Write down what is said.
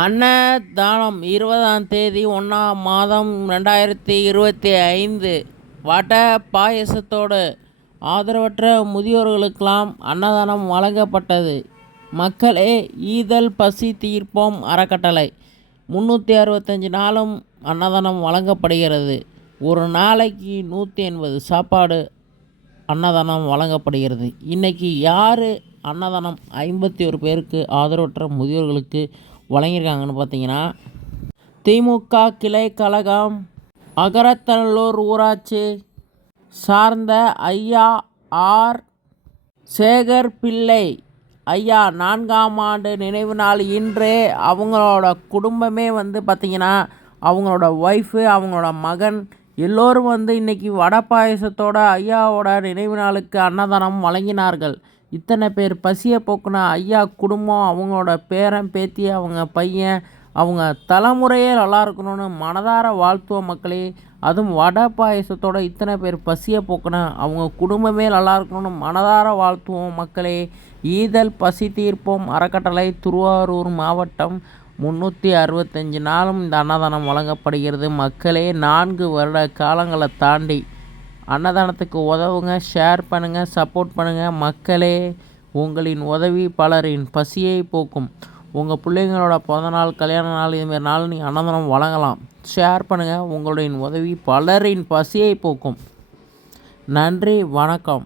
அன்னதானம் 20ஆம் தேதி 1ஆம் மாதம் 2025 வடை பாயசத்தோடு ஆதரவற்ற முதியோர்களுக்கெல்லாம் அன்னதானம் வழங்கப்பட்டது. மக்களே, ஈதல் பசி தீர்ப்போம் அறக்கட்டளை 365 நாளும் அன்னதானம் வழங்கப்படுகிறது. ஒரு நாளைக்கு 180 சாப்பாடு அன்னதானம் வழங்கப்படுகிறது. இன்றைக்கி யார் அன்னதானம் 51 பேருக்கு ஆதரவற்ற முதியோர்களுக்கு வழங்கியிருக்காங்கன்னு பார்த்தீங்கன்னா, திமுக கிளை கழகம் அகரத்தநல்லூர் ஊராட்சி சார்ந்த ஐயா ஆர் சேகர் பிள்ளை ஐயா 4ஆம் ஆண்டு நினைவு நாள் இன்று. அவங்களோட குடும்பமே பார்த்திங்கன்னா, அவங்களோட ஒய்ஃபு, அவங்களோட மகன் எல்லோரும் இன்றைக்கி வடை பாயசத்தோட ஐயாவோட நினைவு நாளுக்கு அன்னதானம் வழங்கினார்கள். இத்தனை பேர் பசியை போக்குன ஐயா குடும்பம், அவங்களோட பேரன் பேத்தி, அவங்க பையன், அவங்க தலைமுறையே நல்லா இருக்கணும்னு மனதார வாழ்த்துவோம் மக்களே. அதுவும் வடை பாயசத்தோட இத்தனை பேர் பசியை போக்குன அவங்க குடும்பமே நல்லா இருக்கணும்னு மனதார வாழ்த்துவோம் மக்களே. ஈதல் பசி தீர்ப்போம் அறக்கட்டளை, திருவாரூர் மாவட்டம். 365 நாளும் இந்த அன்னதானம் வழங்கப்படுகிறது மக்களே. 4 வருட காலங்களை தாண்டி அன்னதானத்துக்கு உதவுங்க, ஷேர் பண்ணுங்கள், சப்போர்ட் பண்ணுங்கள் மக்களே. உங்களின் உதவி பலரின் பசியை போக்கும். உங்கள் பிள்ளைங்களோட பிறந்தநாள், கல்யாண நாள், இதுமாரி நாள் நீங்கள் அன்னதானம் வழங்கலாம். ஷேர் பண்ணுங்கள். உங்களுடைய உதவி பலரின் பசியை போக்கும். நன்றி, வணக்கம்.